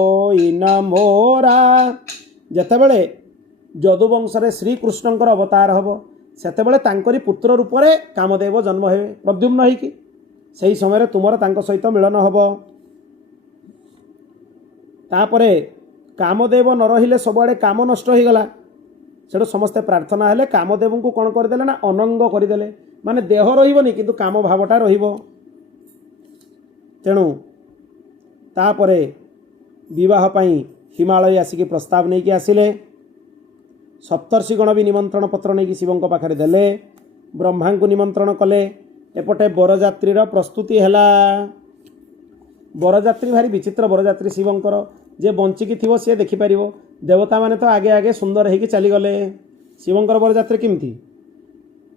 न मोरा जेतेबेले जदुवंश रे श्री कृष्णंकर अवतार हब सेतेबेले तांकरी पुत्र रूप रे कामदेव जन्म हेबे प्रद्युम्न होइकी सेही समय तुमर तांको सहित मिलन हब तापरे कामदेव न रहिले सबुआड़े काम नष्ट हो गला सेठू समस्ते प्रार्थना हेले कामदेव को कौन करदेले ना अनंग करदेले माने देह रहिबनी किंतु काम भावटा रहिबो तेणु तापरे विवाह पई हिमालय आसिकी प्रस्ताव नहीं कि आसिले सप्तर्षि गण भी निमंत्रण पत्र नहीं शिवं पाखे देले ब्रह्मा को निमंत्रण कले एपटे बरजात्रीर प्रस्तुति हैला बरजात्री भारी विचित्र बरजात्री शिवंकर जे बंचिकी थी सी देखिपर देवता माने तो आगे आगे सुंदर होगी चलीगले शिवंकर बरजात्री किमती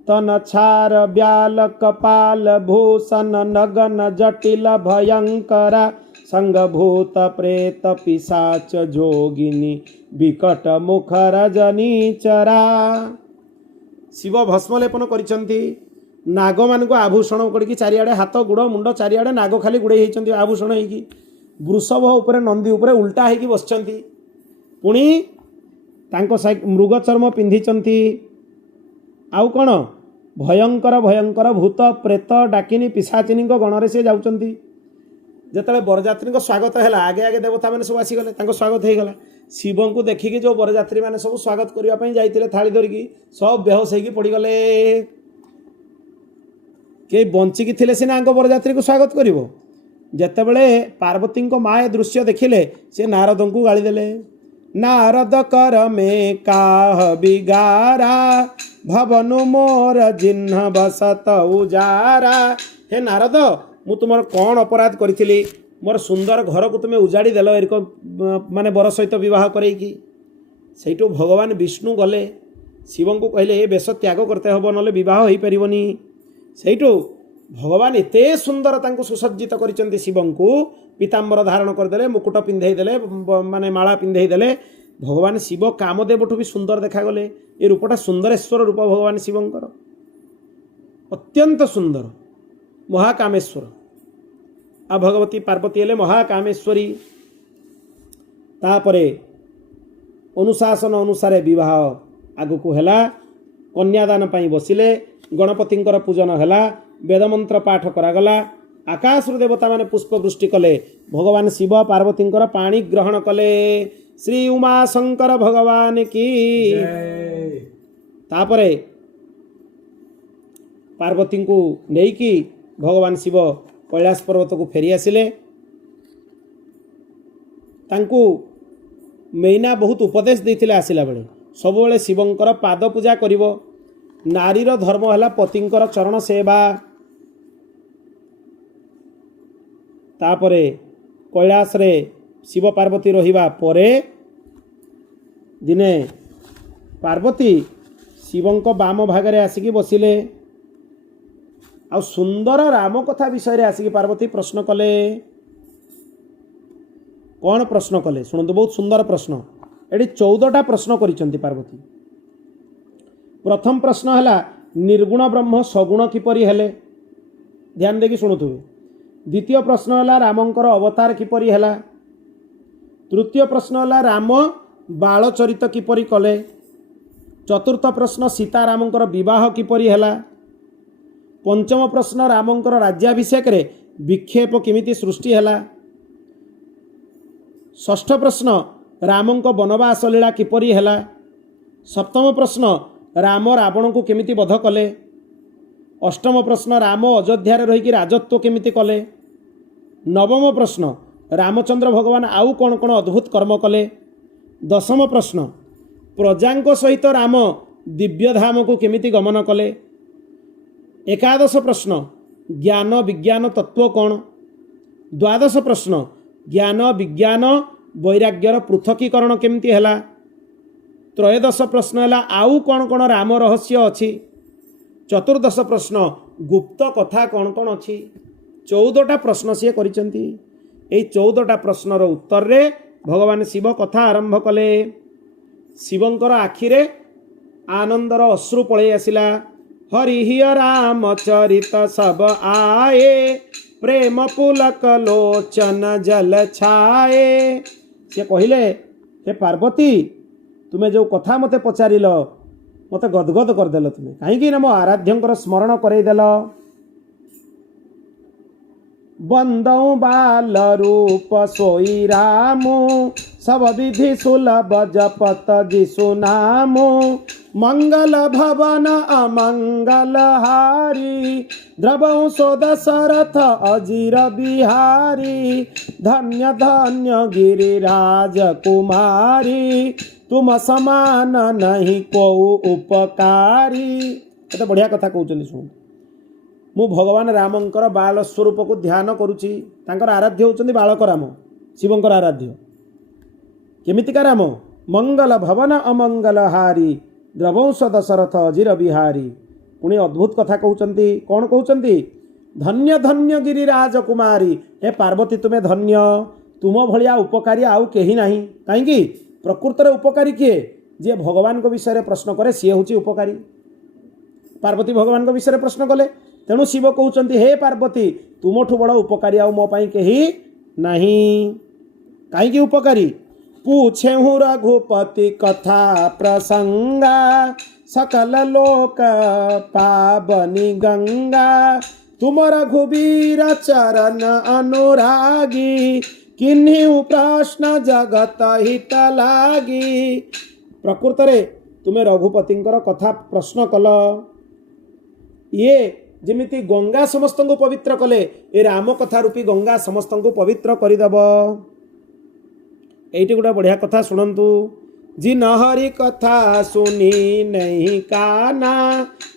तन छार ब्याल कपाल भूषण नगन जटिल भयंकरा संगभूत प्रेत पिशाच जोगिनी विकट मुख रजनी चरा शिव भस्मलेपन करिसंती नाग मानक आभूषण करके चारिआडे हाथ गुड़ मुंड चारिआडे नाग खाली गुड़े होती आभूषण होगी वृषभ उपरे नंदी उपरे उल्टा होगी बसचंती पुणी मृग चर्म पिंधिचंती आउ कौन भयंकर भयंकर भूत प्रेत डाकिनी पिशाचिनी गणरे से जाउचंती जेतेबेले बरयात्री स्वागत है आगे आगे देवता मैंने सब आसीगले स्वागत हो गला शिव को देखिकी जो बरयात्री मैंने सब स्वागत करने जाते थाली धरिकी सब बेहोश होगी पड़गले के बंचिकी थिले सिना बरयात्री को स्वागत करिवो जेतेबेले पार्वती माँ ए दृश्य देखिले से नारद को गाली देले नारद कर में काह बिगारा भवनु मोर जिन्ह बसत उजारा हे नारद मु तुमर कौन अपराध करी मोर सुंदर घर को तुम्हें उजाड़ी देल एरक माने बर सहित विवाह करैकी सेठू भगवान विष्णु गले शिव को कहले ए बेश त्याग करते हम ना विवाह हो पारनी सेठू भगवान एते सुंदर तांको सुसज्जित करिसेंती शिव को पीताम्बर धारण करदे मुकुट पिंधे देले माने माला पिंधे देले भगवान शिव कामदेवठू भी सुंदर देखागले ये रूपटा सुंदरेश्वर रूप भगवान शिवंकर अत्यंत सुंदर महाकामेश्वर आ भगवती पार्वती हेले महाकामेश्वरी तापरे अनुशासन अनुसार विवाह आगु हैला कन्यादान पाई बसिले गणपतिंकर पूजन हैला वेदमंत्र पाठ करागला आकाश देवता माने पुष्पवृष्टि कले भगवान शिव पार्वतींकर पाणी ग्रहण कले श्री उमा शंकर भगवान की तापरे पार्वती को नेकी भगवान शिव कैलाश पर्वत को फेरी आसिले तांकु मैना बहुत उपदेश देते आसला बेले सब बेले शिवंकर पाद पूजा करिवो नारीर धर्म है पतिंकर चरण सेवा तापरे कैलाश रे शिव पार्वती रहिबा परे दिने पार्वती शिवंक बाम भागरे आसिकी बसिले आ सुंदर राम कथा विषय आसिकी पार्वती प्रश्न कले कौन प्रश्न कले शुणु बहुत सुंदर प्रश्न ये 14टा प्रश्न करिसेंती पार्वती प्रथम प्रश्न है निर्गुण ब्रह्म सगुण किपरि हेले ध्यान देकी शुणुथुबे द्वितीय प्रश्न है रामंकर अवतार किपरि हेला तृतीय प्रश्न है राम बाल चरित किपरि कले चतुर्थ प्रश्न सीतारामंकर विवाह किपरि हेला पंचम प्रश्न रामंकर राज्याभिषेक रे विक्षेप किमिति सृष्टि हेला षष्ठ प्रश्न रामंक वनवास लीला किपरि हेला सप्तम प्रश्न राम रावण को केमिति वध कले अष्टम प्रश्न राम अयोध्या रही राजत्व केमिति कले नवम प्रश्न रामचंद्र भगवान आउ कौन कौन अद्भुत कर्म कले दशम प्रश्न प्रजांक सहित राम दिव्यधाम को केमिति गमन कले एकादश प्रश्न ज्ञान विज्ञान तत्व कौन द्वादश प्रश्न ज्ञान विज्ञान वैराग्यर पृथकीकरण केमिति हेला त्रयोदश प्रश्न है आउ कौन कौन राम रहस्य अच्छी चतुर्दश प्रश्न गुप्त कथा कौन कौन अच्छी 14टा प्रश्न सी करिसेंती एई 14टा प्रश्नर उत्तर रे भगवान शिव कथा आरंभ कले शिवंकर आखिरे आनंदर अश्रु पळै आसिला हरिहि राम चरित सब आए प्रेम पुलक लोचन जल छाए से कहले हे पार्वती तुम्हें जो कथा मते पचारिल मते गदगद करदेल तुम्हें कहीं ना मो आराध्यंकर स्मरण करईदेल बंदौ बाल रूप सोई रामु सब विधि सुलभ जपत जिसु नामु मंगल भवन अमंगल हारी द्रवौ सो दशरथ अजीर बिहारी धन्य धन्य गिरिराज कुमारी तुम समान नहीं को उपकारी ये बढ़िया कथा कहते शुण मु भगवान रामंकर बाल स्वरूप को ध्यान करुच्ची तांकर आराध्य होउछन्ति बालक राम शिवंकर आराध्य केमितिका राम मंगल भवन अमंगल हारी द्रवंश दशरथ अजीर बिहारी पुणी अद्भुत कथा कहते कौन कहते धन्य धन्य गिरिराज कुमारी हे पार्वती तुम्हें धन्य तुम भलिया उपकारी आउ केही नाही कहीं प्रकृत रे उपकारी किए जे भगवान को विषय प्रश्न करे सी हूँ उपकारी पार्वती भगवान को विषय प्रश्न कले। तेणु शिव कहते हे पार्वती तुमठू बड़ उपकारी आ मो पाई कहीं नहीं। कहीं उपकारी पूछे हूँ रघुपति कथा प्रसंगा सकल लोक पावनी गंगा तुम रघुवीर चरण अनुरागी किन्हीं प्रश्न जगत हित लागी। प्रकृत रे तुम्हें रघुपतिंकर कथा प्रश्न कल ये जेमिति गंगा समस्त को पवित्र कले ए राम कथा रूपी गंगा समस्त को पवित्र करदेव। एटी गोटे बढ़िया कथा शुणु जी नहरी कथा सुनी नहीं काना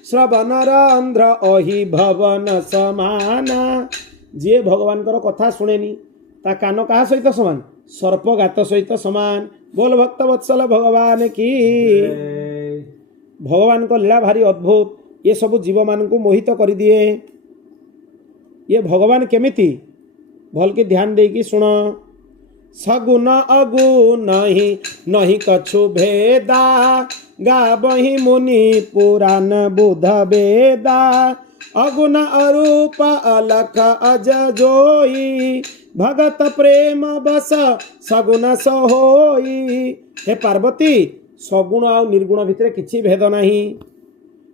श्रवण रंध्र अहि भवन समाना। जी भगवान कथा शुणेनी ता कान क्या सहित समान सर्पगात सहित समान। बोल भक्त वत्सल भगवान की। भगवान को लीला भारी अद्भुत ये सब जीव मान को मोहित कर दिए। ये भगवान केमिति भल के ध्यान दे कि सुन सगुण अगुण नहीं कछु भेदा गावहि मुनि पुराण बुध वेदा अगुण अरूप अलख अज जोई भगत प्रेम बस सगुण सहोई। हे पार्वती सगुण आ निर्गुण भितर किछि भेद नहीं।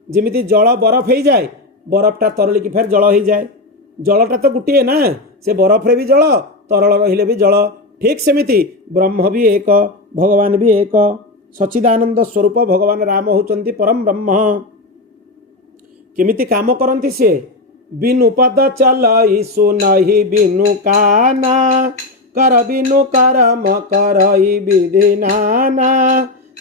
जेमिति जल बरफ हो जाए बरफटा तरलिकी फेर जल हो जाए। जलटा तो गोटे ना से बरफ रे भी जल तरल रहिले भी जल। ठीक सेमिति ब्रह्म भी एक भगवान भी एक सच्चिदानंद स्वरूप भगवान राम होचंती परम ब्रह्म। केमिति काम करंती से बिनु पद चलई सुनहि बिनु काना कर बिनु करम करई विधि नाना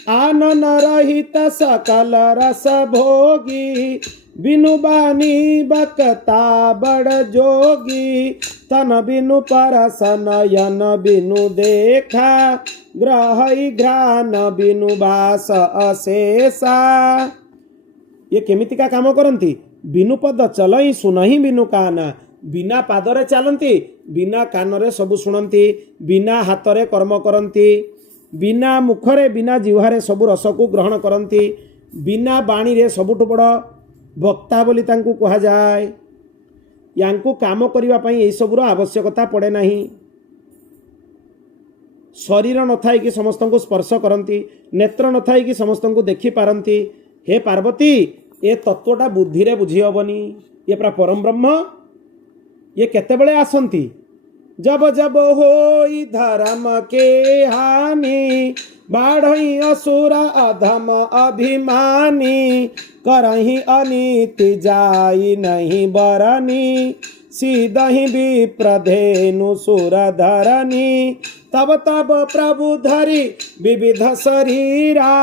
आनन रहित सकल रस भोगी बिनु बानी बकता बड़ जोगी तन बिनु परस नयन बिनु देखा ग्रहई घ्राण बिनु बास अशेषा। ये केमिति का काम करती बिनु पद चलई सुनहि बिनु काना। बिना पादरे चलती बिना कानरे सब शुणती बिना हाथरे कर्म करती बिना मुखरे बिना जिह्वारे सब रस को ग्रहण करती बिना बाणी रे सबुठ बड़ वक्ता बोली तांकु कहा जाए। यांकु काम करिवा पई एई सबुर आवश्यकता पड़े नहीं। शरीर न थाई कि समस्त को स्पर्श करती नेत्र न थाई कि समस्त को देखि पारती। हे पार्वती ए तत्वटा बुद्धि रे बुझी हबनी। ये पूरा परम ब्रह्म ये केतेबेले आसंती जब जब होई धर्म के हानि बाढ़ई असुर अधम अभिमानी करही अनीति जाई नहीं बरनी सीधहि विप्रधेनु सुर धरनी तब तब प्रभु धरी विविध शरीरा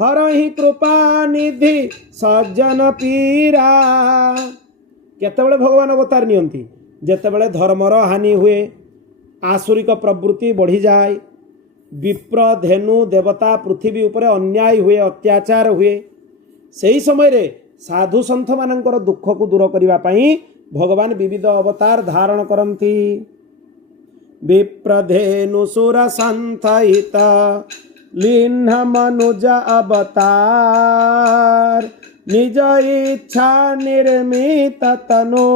हरहि कृपा निधि सज्जन पीरा। केतेबेले भगवान अवतार नियंती जेतेबेले धर्मर हानि हुए आसुरिक प्रवृत्ति बढ़ी जाए विप्र धेनु देवता पृथ्वी उपरे अन्याय हुए अत्याचार हुए सही समय रे साधु सन्थ मानकर दुख को दूर करने पाई भगवान विविध अवतार धारण करती। विप्रधेनु सुर संथित लीन मनुज अवतार निज इच्छा निर्मित तनु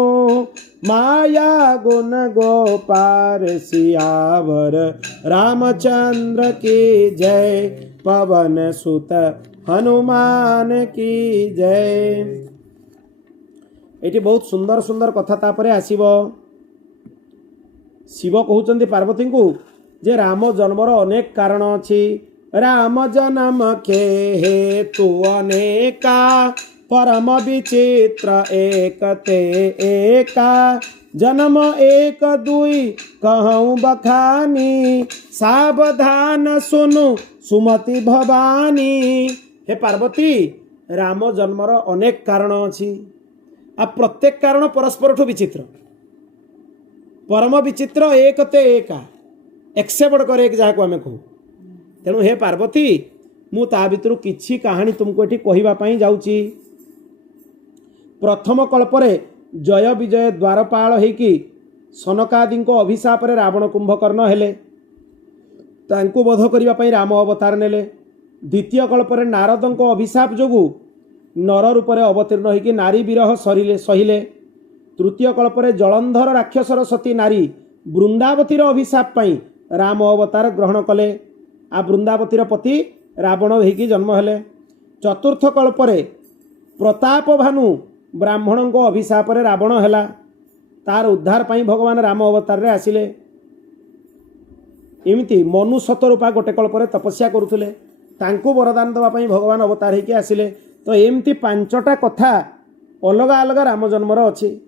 माया गुण गोपार सियावर रामचंद्र की जय पवन सुत हनुमान की जय। एटी बहुत सुंदर सुंदर कथा तापरे आसीबो। शिव कहउचंदी पार्वती को जे राम जन्मर अनेक कारण अछि। राम जन्म के हेतु अनेका परम विचित्र एक ते एका जन्म एक दुई कहूँ बखानी सावधान सुनु सुमति भवानी। हे पार्वती राम जन्मर अनेक कारण अछि आ प्रत्येक कारण परस्पर ठू विचित्र परम विचित्र एक ते एका एक से बढ़कर एक जहाँ को आम कहू। तेणु हे पार्वती मु ता भितर किछि कहानी तुमको एठी कहिबा पई जाउची। प्रथम कल्परे जय विजय द्वारपाल होइकी सनकादि अभिशाप रे रावण कुंभकर्ण हेले तांको वध करने राम अवतार नेले। द्वितीय कल्परे नारदों अभिशाप जोगु नर रूप में अवतीर्ण होइकि नारी विरह सहिले। तृतीय कल्परे जलंधर राक्षसर सती नारी वृंदावतीर अभिशाप पाई राम अवतार ग्रहण कले। आ वृंदावतीर पति रावण होइकि जन्म हेले। चतुर्थ कल्परे प्रताप भानु ब्राह्मण को अभिशाप रे रावण हैला। तार उद्धार पाई भगवान राम अवतार रे आसिले। एमिति मनु शतरूपा गोटे कल्परे तपस्या करुथुले, तांकु वरदान दवा पाई भगवान अवतार होइकि आसिले। तो एमती पांचटा कथा अलग अलग राम जन्मर अच्छी।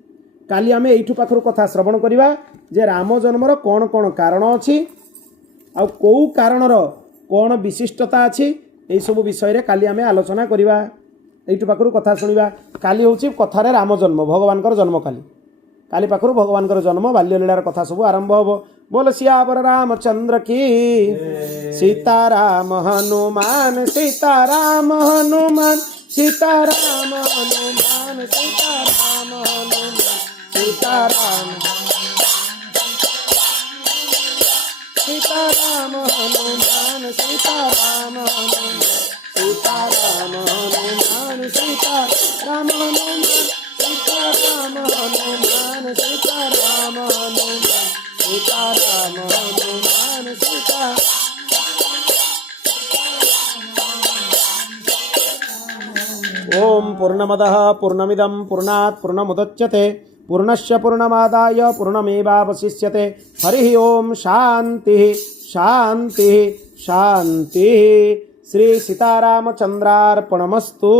काली आमे एठु पाखरु कथा श्रवण करिबा जे राम जन्मर कौन कौन कारण अच्छी आ कौ कारणर कौन विशिष्टता अच्छी, यही सब विषय रे काली आमे आलोचना करिबा। एठु पाखरु कथा सुनिबा। काली होची कथारे राम जन्म, भगवानकर जन्म काली। काली पाखरु भगवानकर जन्म बाल्य लीलार कथा सब आरंभ हबो। बोल सियावर रामचंद्र की, सीताराम हनुमान सीताराम हनुमान सीताराम हनुमान सीताराम हनुमान सीताराम सीताराम हनुमान सीताराम हनुमान सीताराम हनुमान सीताराम हनुमान सीताराम हनुमान सीताराम हनुमान सीताराम हनुमान सीता। ओम पूर्णमदः पूर्णमिदं पूर्णात् पूर्णमुदच्यते पूर्णस्य पूर्णमादाय पूर्णमेवावशिष्यते। हरि ओम शांति शांति शांति। श्री सीतारामचंद्रार्पणमस्तु।